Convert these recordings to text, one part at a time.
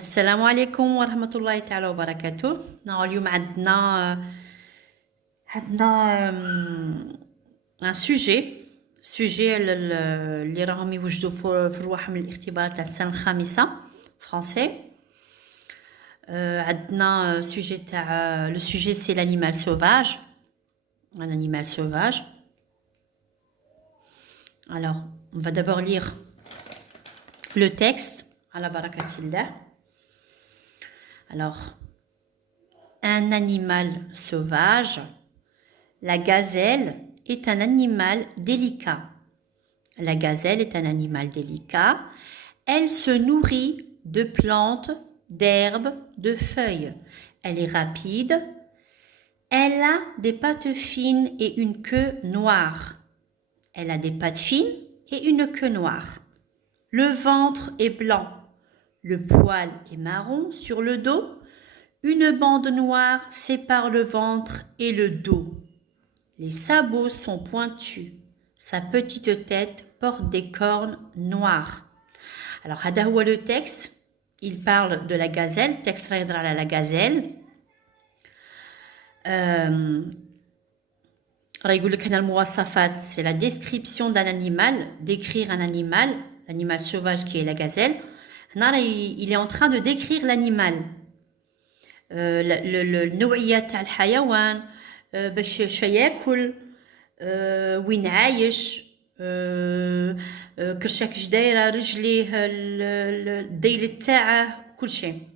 السلام عليكم ورحمة الله تعالى وبركاته. اليوم عندنا un sujet اللي راهم يوجدوا في الواحة من الاختبارات تاع السنة الخامسة français. عندنا sujet تاع le sujet c'est l'animal sauvage. Un animal sauvage. Alors, on va d'abord lire le texte. Ala barakatillah. Alors, un animal sauvage. La gazelle est un animal délicat. La gazelle est un animal délicat. Elle se nourrit de plantes, d'herbes, de feuilles. Elle est rapide. Elle a des pattes fines et une queue noire. Elle a des pattes fines et une queue noire. Le ventre est blanc. Le poil est marron sur le dos. Une bande noire sépare le ventre et le dos. Les sabots sont pointus. Sa petite tête porte des cornes noires. Alors, hada huwa le texte. Il parle de la gazelle. Texte à la gazelle. C'est la description d'un animal, décrire un animal, l'animal sauvage qui est la gazelle. Il est en train de décrire l'animal. النوعية تاع الحيوان باش ياكل وين عايش كرشاك دايره رجليه الديل تاعه كل شيء.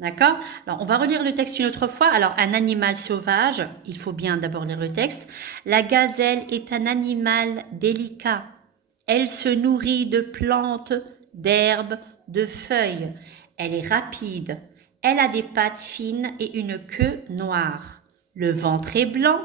D'accord? Alors, on va relire le texte une autre fois. Alors, un animal sauvage, il faut bien d'abord lire le texte. La gazelle est un animal délicat. Elle se nourrit de plantes, d'herbes, de feuilles. Elle est rapide. Elle a des pattes fines et une queue noire. Le ventre est blanc.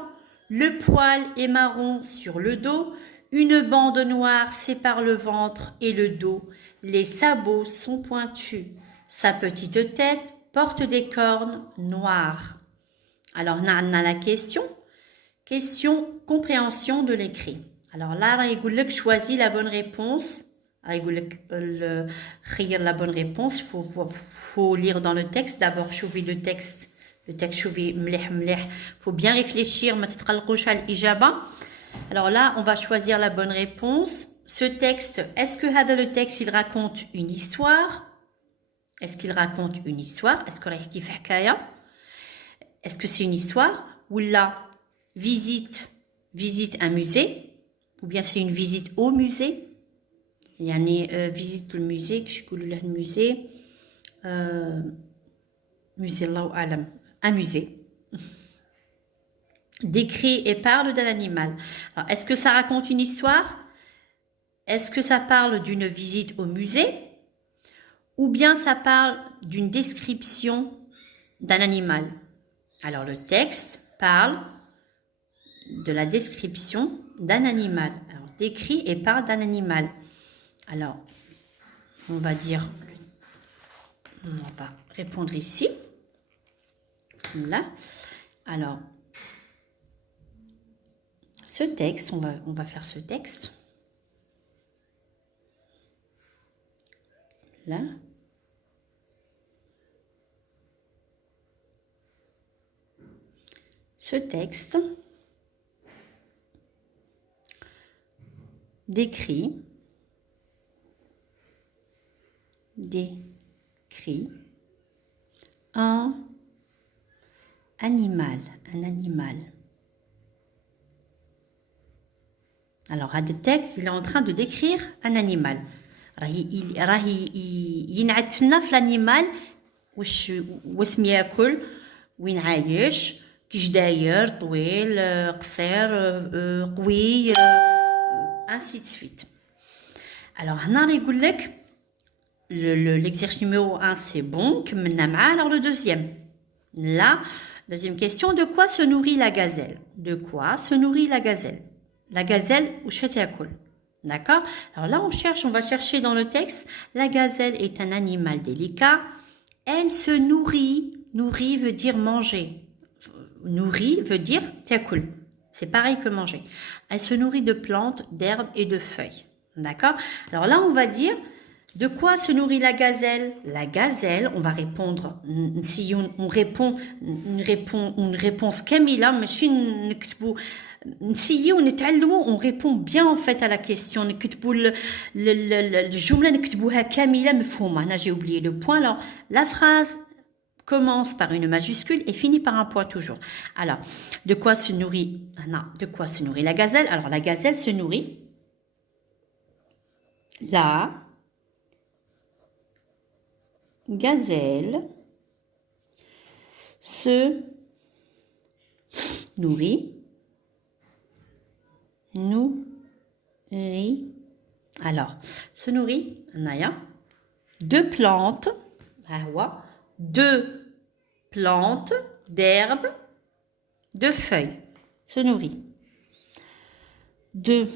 Le poil est marron sur le dos. Une bande noire sépare le ventre et le dos. Les sabots sont pointus. Sa petite tête porte des cornes noires. Alors, on a la question. Question compréhension de l'écrit. Alors là, il choisit la bonne réponse. La bonne réponse, faut lire dans le texte. D'abord, choisir le texte. Le texte, faut bien réfléchir. Alors là, on va choisir la bonne réponse. Ce texte, est-ce que le texte, il raconte une histoire? Est-ce qu'il raconte une histoire? Est-ce que c'est une histoire? Ou là, visite un musée? Ou bien c'est une visite au musée? Il y a une visite au musée, le musée, un musée. Décrit et parle d'un animal. Alors, est-ce que ça raconte une histoire? Est-ce que ça parle d'une visite au musée? Ou bien ça parle d'une description d'un animal? Alors, le texte parle de la description d'un animal. Alors, décrit et parle d'un animal. Alors, on va répondre ici. Là. Alors, ce texte, on va faire ce texte. Là. Ce texte décrit un animal. Alors, à des textes, il est en train de décrire un animal. ينعتنا في الانيمال واش ياكل وين عايش كيش داير طويل قصير قوي ainsi de suite. Alors هنا يقول لك l'exercice numéro 1 c'est bon كملنا معاه. Alors le deuxième question, de quoi se nourrit la gazelle? De quoi se nourrit la gazelle? La gazelle واش تاكل? D'accord? Alors là, on va chercher dans le texte. La gazelle est un animal délicat. Elle se nourrit. Nourrit veut dire manger. Nourrit veut dire takul. C'est pareil que manger. Elle se nourrit de plantes, d'herbes et de feuilles. D'accord? Alors là, on va dire De quoi se nourrit la gazelle? La gazelle, on va répondre, si on répond une réponse كاملة ماشي نكتبوا نسيو نتعلموا on répond bien en fait à la question نكتبوا الجملة نكتبوها كاملة مفهومة. هنا j'ai oublié le point. Alors la phrase commence par une majuscule et finit par un point toujours. Alors, de quoi se nourrit la gazelle? Alors la gazelle se nourrit la gazelle se nourrit alors se nourrit de plantes d'herbes de feuilles se nourrit de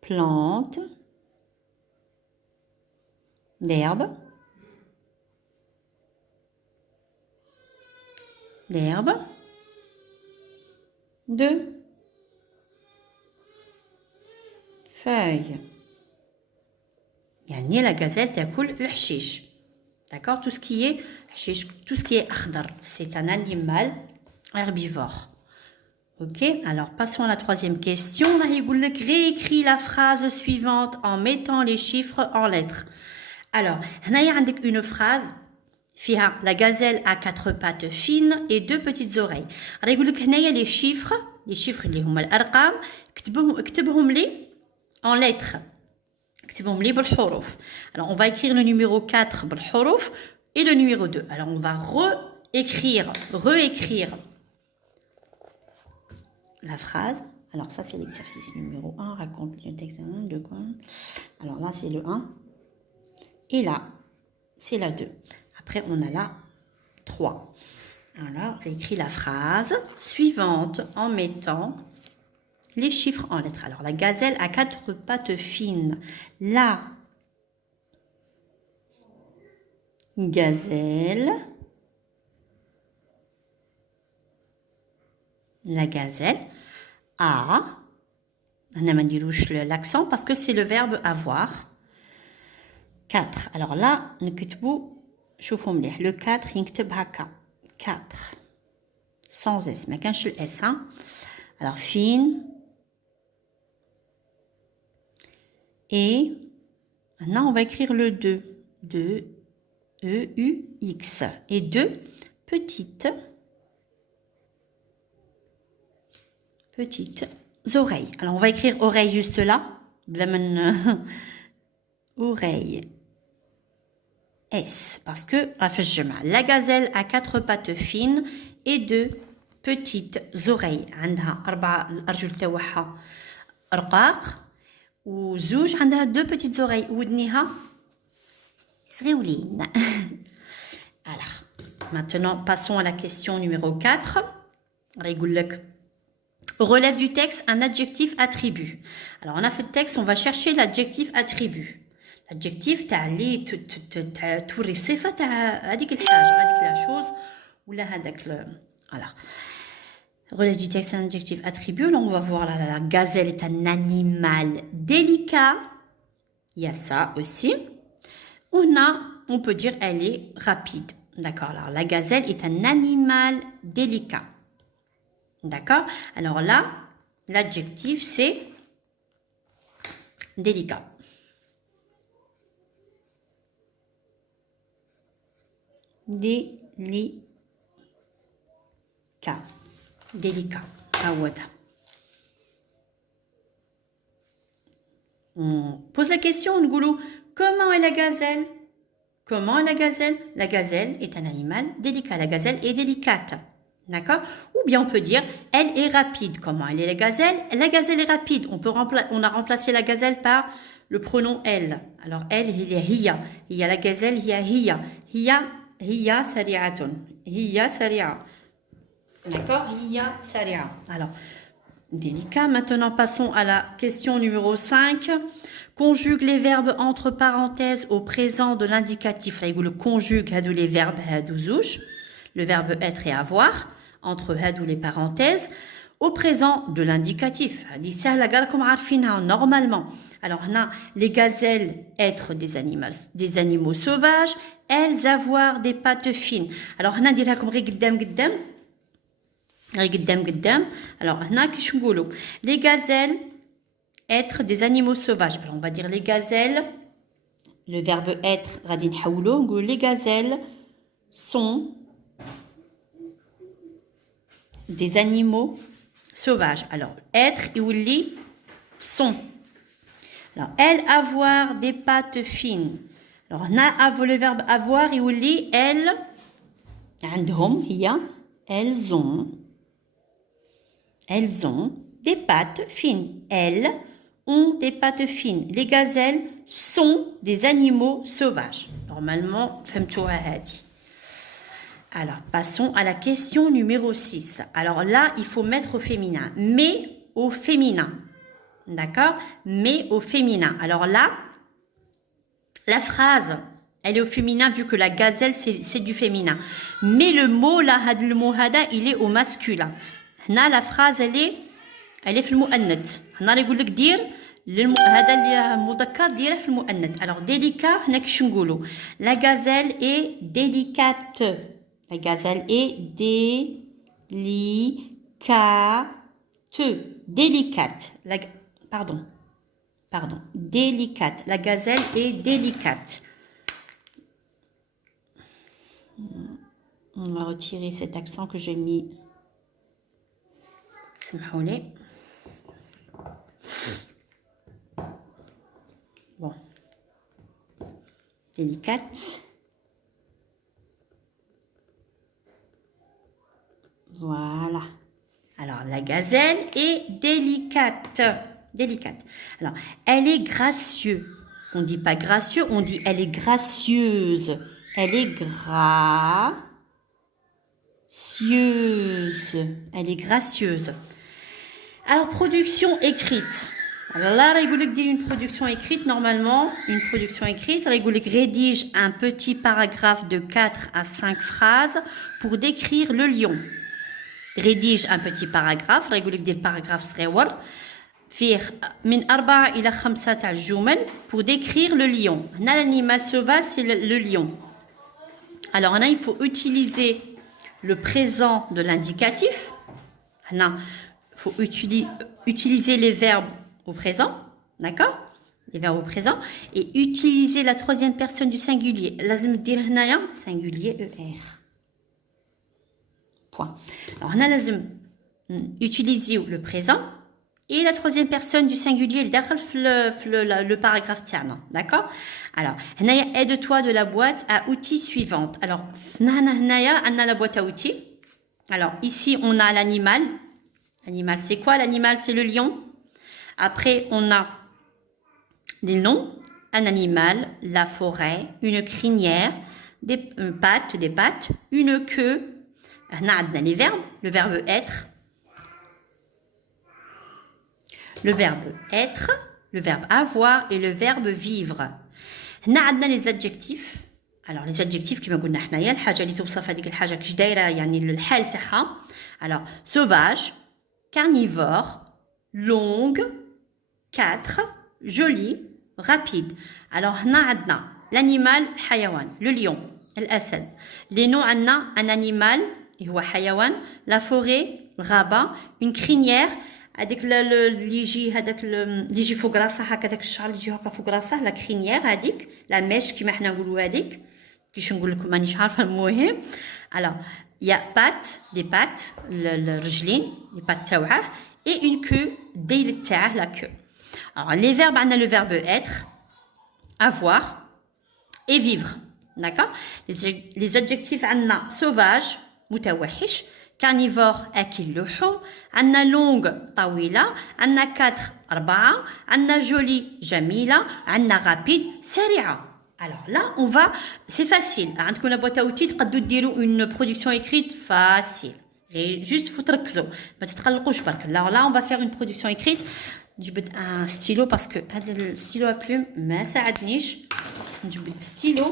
plantes d'herbes de feuilles. يعني la gazelle تأكل الحشيش. D'accord, tout ce qui est حشيش, tout ce qui est أخضر, c'est un animal herbivore. Ok, alors passons à la troisième question. Là, il dit réécris la phrase suivante en mettant les chiffres en lettres. Alors, il y a une phrase. La gazelle a 4 pattes fines et 2 petites oreilles. Alors, il dit qu'il y a les chiffres اللي هما الأرقام اكتبهم لي en lettres. اكتبهم لي بالحروف. Alors, on va écrire le numéro 4 بالحروف et le numéro 2. Alors, on va réécrire la phrase. Alors, ça, c'est l'exercice numéro 1. Raconte le texte 1, 2, quoi. Alors là, c'est le 1. Et là, c'est la 2. Après, on a la 3. Alors, réécris la phrase suivante en mettant les chiffres en lettres. Alors, la gazelle a 4 pattes fines. La gazelle a, on n'a pas l'accent parce que c'est le verbe avoir. 4. Alors là, le 4, ينكتب هكا 4 sans S, ما كانش le S. Hein? Alors, fine. Et maintenant, on va écrire le 2. 2, E, U, X. Et 2 petites oreilles. Alors, on va écrire oreille juste là. Oreille. S. Parce que la gazelle a 4 pattes fines et 2 petites oreilles. عندها 4 الأرجل تاعها رقاق وزوج عندها 2 petites oreilles ودنيها صغيولين. Alors, maintenant, passons à la question numéro 4. يقول لك relève du texte un adjectif attribut. Alors, on a fait le texte, on va chercher l'adjectif attribut. L'adjectif تاع اللي توري الصفة تاع هذيك الحاجة, هذيك لا chose ولا هذاك. Alors, relève du texte un adjectif attribut. Là, on va voir la gazelle est un animal délicat. Il y a ça aussi. On peut dire elle est rapide. D'accord. Alors, la gazelle est un animal délicat. D'accord. Alors là, l'adjectif c'est délicat. Délicat. On pose la question, on dit comment est la gazelle? Comment est la gazelle? La gazelle est un animal délicat. La gazelle est délicate. D'accord? Ou bien on peut dire elle est rapide. Comment elle est la gazelle? La gazelle est rapide. On a remplacé la gazelle par le pronom elle. Alors elle, il est hiya. Il y a la gazelle, il y a hiya. Hiya sari'atun. Hiya sari'a. D'accord? Hiya sari'a. Alors, délicat. Maintenant, passons à la question numéro 5. Conjugue les verbes entre parenthèses au présent de l'indicatif. Là, il le conjugue les verbes hadou zouj. Le verbe être et avoir entre hadou les parenthèses au présent de l'indicatif. هذه سهلة كاع راكم عارفينها normalement. Alors هنا les gazelles être des animaux sauvages, elles avoir des pattes fines. Alors هنا نديرها لكم غير قدام alors هنا كيش نقولوا les gazelles être des animaux sauvages. Alors on va dire les gazelles, le verbe être غادي نحولوه نقول les gazelles sont des animaux sauvages. Alors être يولي sont. Alors elles avoir des pattes fines. Alors هنا le verbe avoir يولي elles عندهم هي elles ont des pattes fines. Elles ont des pattes fines. Les gazelles sont des animaux sauvages. Normalement, فهمتوها هذه. Alors, passons à la question numéro 6. Alors là, il faut mettre au féminin. Mais au féminin. D'accord? Mais au féminin. Alors là, la phrase, elle est au féminin vu que la gazelle, c'est du féminin. Mais le mot là, le mot hada, il est au masculin. هنا la phrase elle est في المؤنث. هنا يقول لك دير هذا اللي مذكر ديره في المؤنث. Alors délicat هنا كيش نقولوا la gazelle est délicate. La gazelle est délicate. Pardon. Délicate. La gazelle est délicate. On va retirer cet accent que j'ai mis. سمحولي. Bon. Délicate. Voilà. Alors, la gazelle est délicate. Délicate. Alors, elle est gracieuse. On ne dit pas gracieux, on dit elle est gracieuse. Elle est gracieuse. Elle est gracieuse. Alors, production écrite. Alors là, il dit une production écrite, normalement, une production écrite. Il rédige un petit paragraphe de 4 à 5 phrases pour décrire le lion. Rédige un petit paragraphe. Il dit le paragraphe صغير فيه من 4 إلى 5 تاع الجمل pour décrire le lion. L'animal sauvage, c'est le lion. Alors là, il faut utiliser le présent de l'indicatif. Il faut utiliser les verbes au présent, d'accord? Les verbes au présent. Et utiliser la troisième personne du singulier. لازم دير هنايا singulier ER. Point. Alors هنا لازم utiliser le présent et la troisième personne du singulier اللي داخل le paragraphe تاعنا, d'accord? Alors هنايا aide-toi de la boîte à outils suivante. Alors هنايا عندنا la boîte à outils. Alors ici on a l'animal. L'animal c'est quoi? L'animal c'est le lion. Après, on a des noms, un animal, la forêt, une crinière, des pattes, une queue. On a les verbes, le verbe être, le verbe avoir et le verbe vivre. On a les adjectifs. Alors, les adjectifs qui قلنا حنايا الحاجة اللي توصف هذيك الحاجة كش دايرة يعني الحال تاعها. Alors, sauvage, carnivore, longue, 4, joli, rapide. Alors, on a l'animal, le lion, l'asad. Les noms, on a un animal, la forêt, le rabat, une crinière, avec la crinière, la mèche qui alors, il y a des pattes, les pattes et une queue, la queue. Alors, les verbes, on a le verbe être, avoir et vivre. D'accord? Les adjectifs, on a sauvage, mutawahish, carnivore, akil luhum, on a longue, tawila, on a 4, arba'a, on a joli, jamila, on a rapide, sari'a. Alors là, on va, c'est facile. Quand on a boîte à outils, tu peux dire une production écrite facile. Et juste, il faut تركزوا. ما تتقلقوش برك. Alors là, on va faire une production écrite. جبت un stylo parce que هذا الستيلو à plume ما ساعدنيش. جبت stylo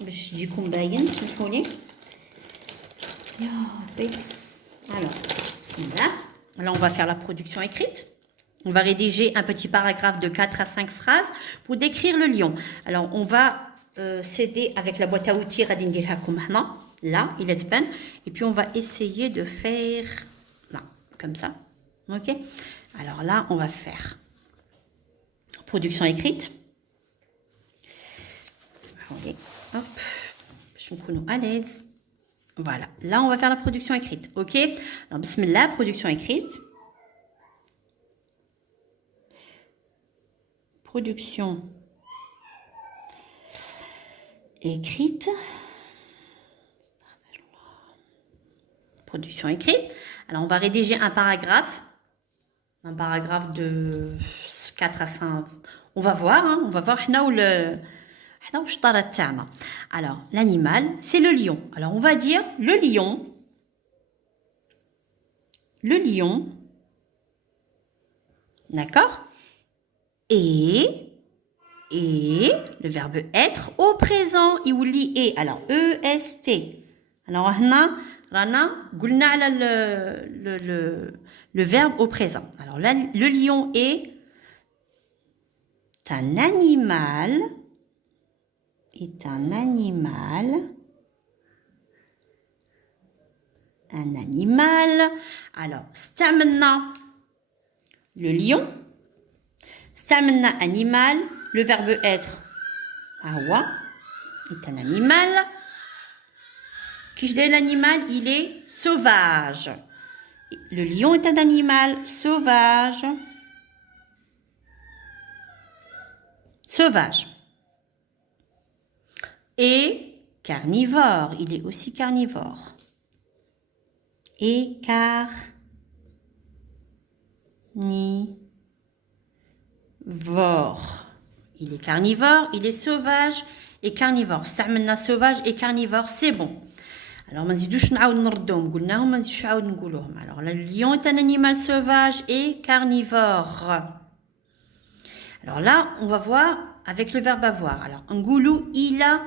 باش يجيكم باين. سمحوا لي. يا ربي. Alors, بسم الله. Là, on va faire la production écrite. On va rédiger un petit paragraphe de 4 à 5 phrases pour décrire le lion. Alors, on va s'aider avec la boîte à outils غادي نديرها هنا. Là, il est peine. Et puis, on va essayer de faire là, comme ça. OK? Alors là, on va faire production écrite. Hop, je suis à l'aise. Voilà, là, on va faire la production écrite. OK? Alors, bismillah, production écrite. Production écrite. Production écrite. Alors, on va rédiger un paragraphe de 4 à 5. On va voir, hein, on va voir. Alors, l'animal, c'est le lion. Alors, on va dire le lion. Le lion. D'accord? Et le verbe être au présent. Il lit et. Alors, E-S-T. Alors, هنا رانا قلنا على le verbe au présent. Alors, là, le lion est un animal. Est un animal. Un animal. Alors, استعملنا le lion. استعملنا animal. Le verbe être. هو est un animal. Qui je dis l'animal, il est sauvage. Le lion est un animal sauvage. Sauvage. Et carnivore. Il est aussi carnivore. Et carnivore. Il est carnivore, il est sauvage et carnivore. استعملنا sauvage et carnivore, c'est bon. Alors, ما نزيدوش نعاود نردهم قلناهم ما نزيدوش نعاود نقولوهم. Alors, le lion est un animal sauvage et carnivore. Alors là, on va voir avec le verbe avoir. Alors, نقولوا il a.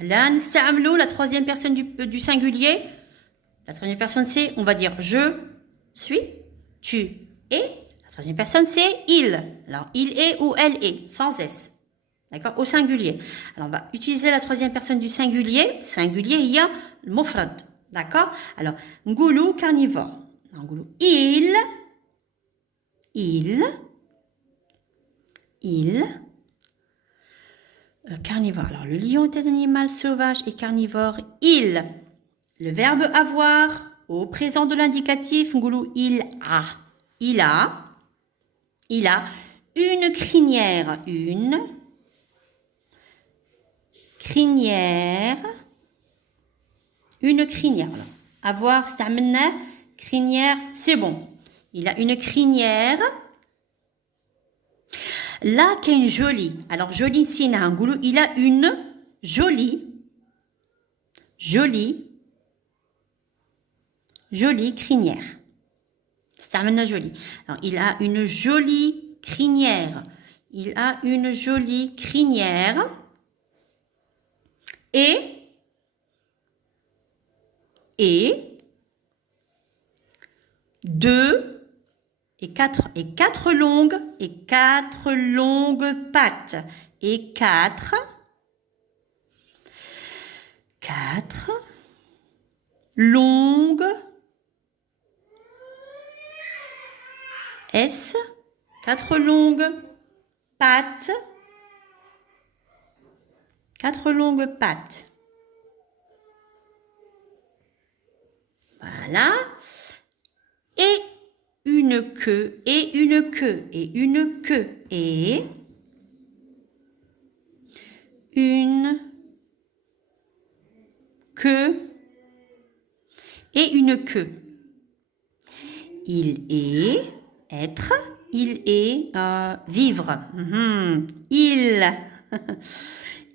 Là, نستعملوا la troisième personne du singulier. La troisième personne, c'est, on va dire je suis, tu es. La troisième personne, c'est il. Alors, il est ou elle est, sans S. D'accord? Au singulier. Alors, on va utiliser la troisième personne du singulier. Singulier, il y a le mufrad. D'accord? Alors, ngoulou, carnivore. Ngoulou, il, carnivore. Alors, le lion est un animal sauvage et carnivore. Il, le verbe avoir, au présent de l'indicatif, ngoulou, il a. Il a une crinière. Une crinière. Alors, avoir, استعملنا crinière, c'est bon. Il a une crinière. Là, qu'est jolie. Alors, jolie, c'est il a une jolie crinière. استعملنا jolie. Alors, il a une jolie crinière. Il a une jolie crinière. Et deux et quatre longues pattes et quatre longues quatre longues pattes. Voilà. Et une queue. Et une queue. Et une queue. Et une queue. Il est être. Il est vivre.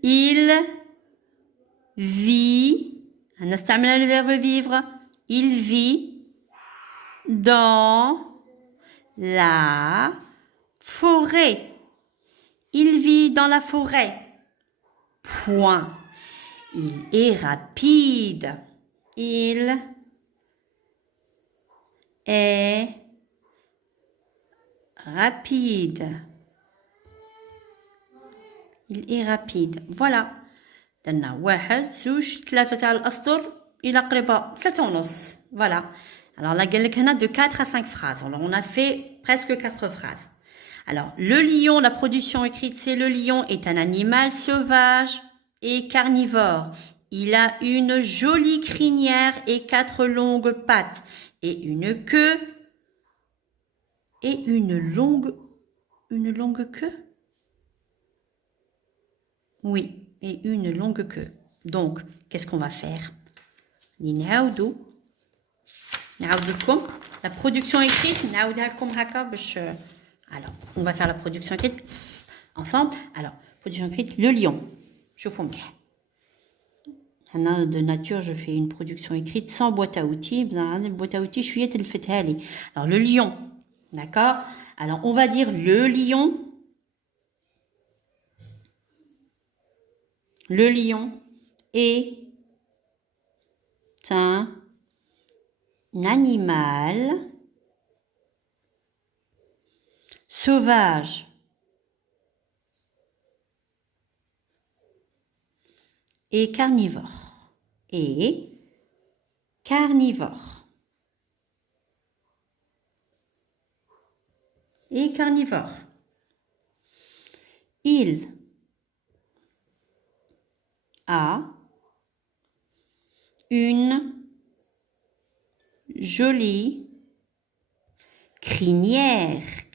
Il vit. On a le verbe vivre. Il vit dans la forêt. Il vit dans la forêt. Point. Il est rapide. Il est rapide. Il est rapide. Voilà. درنا 1 2 3 تاع الأسطر إلى قريبة 3 ونص. Voilà. Alors là, قال لك هنا de 4 à 5 phrases. Alors on a fait presque 4 phrases. Alors, le lion, la production écrite, c'est le lion est un animal sauvage et carnivore. Il a une jolie crinière et 4 longues pattes et une queue et une longue queue. Oui, et une longue queue. Donc, qu'est-ce qu'on va faire? La production écrite, alors, on va faire la production écrite ensemble. Alors, production écrite, le lion. Je vous montre. De nature, je fais une production écrite sans boîte à outils. Boîte à outils, je suis alors, le lion. D'accord? Alors, on va dire le lion. Le lion est un animal sauvage et carnivore. Et carnivore. Et carnivore. Il a une jolie crinière.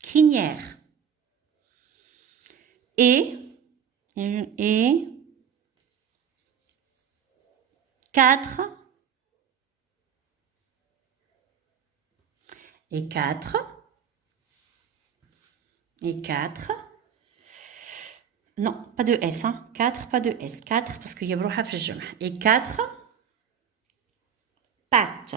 Crinière. Et 4 non, pas de S, hein. 4, pas de S. 4 parce qu'il y a brouha في الجمع. Et 4 pattes.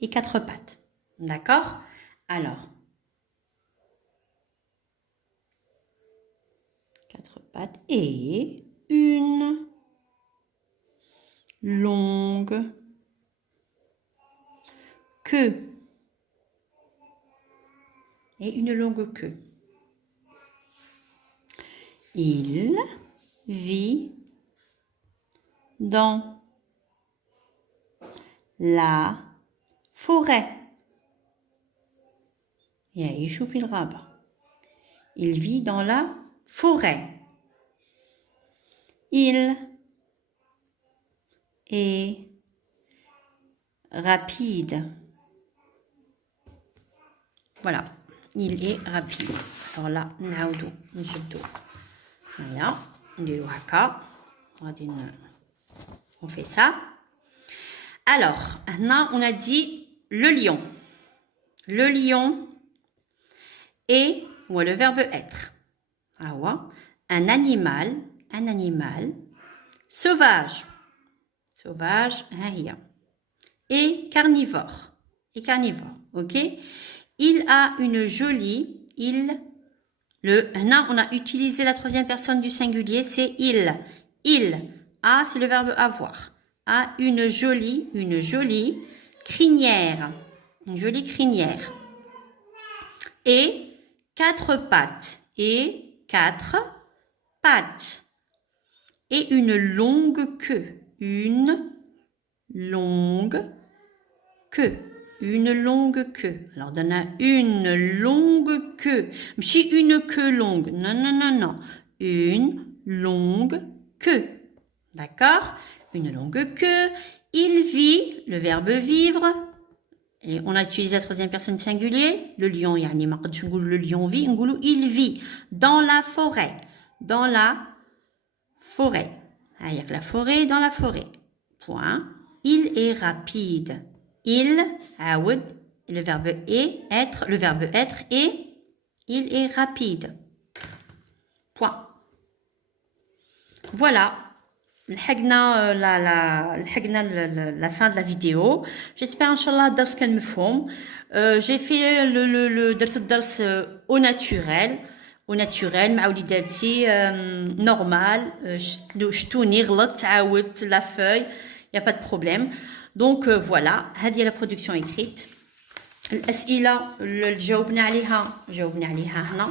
Et 4 pattes. D'accord? Alors, 4 pattes et une longue queue. Et une longue queue. Il vit dans la forêt. يعيش في الغابة. Il vit dans la forêt. Il est rapide. Voilà. Il est rapide. Alors là, نعاودو نجبدو. Voilà. نديرو هكا. غادي on fait ça. Alors, maintenant, on a dit le lion. Le lion est, ou le verbe être. Un animal sauvage. Sauvage, et carnivore. Ok? Il a une jolie, on a utilisé la troisième personne du singulier, c'est il. Il a, c'est le verbe avoir. A une jolie crinière. Une jolie crinière. Et 4 pattes. Et une longue queue. Une longue queue. Alors, on a une longue queue. Si une queue longue. Non. Une longue queue. D'accord? Une longue queue. Il vit, le verbe vivre. Et on a utilisé la troisième personne singulier. Le lion, le lion vit. Il vit dans la forêt. Dans la forêt. Il y a que la forêt, dans la forêt. Point. Il est rapide. Il, le verbe est, être, le verbe être est, il est rapide. Point. Voilà. لحقنا la fin de la vidéo. J'espère inchallah الدرس كان مفهوم. J'ai fait درت الدرس au naturel مع وليداتي normal. شتوني غلط تعاودت la feuille, il y a pas de problème. Donc voilà, هذه la production écrite. الأسئلة اللي جاوبنا عليها هنا.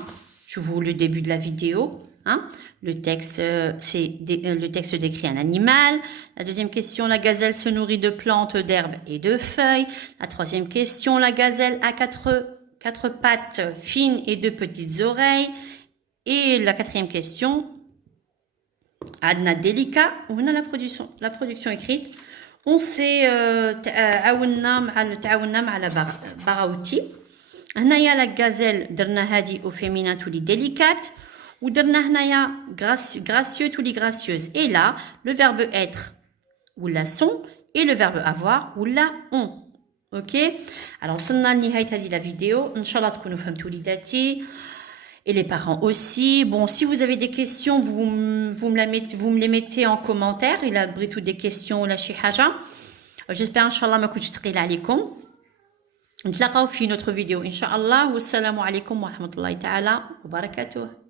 شوفوا le début de la vidéo. Hein? Le texte, le texte décrit un animal. La deuxième question, la gazelle se nourrit de plantes, d'herbes et de feuilles. La troisième question, la gazelle a quatre pattes fines et deux petites oreilles. Et la quatrième question, Adna délicat, on a la production écrite. On s'est تعاوننا مع باراوتي. هنايا la gazelle درنا هادي au féminin تولي délicate. ودرنا هنايا gracieux تولي gracieuse. Et là, le verbe être ou la sont et le verbe avoir ou la ont. Ok? Alors وصلنا لنهاية هذه la vidéo. إن شاء الله تكونوا فهمتوا وليداتي. Et les parents aussi. Bon, si vous avez des questions, vous me les mettez en commentaire. Il a brité des questions ou la chihaja. J'espère, Inch'Allah, ma كنتش ثقيلة عليكم. نتلاقاو في notre vidéo. Inch'Allah. Wassalamu alaikum wa rahmatullahi ta'ala wa barakatuh.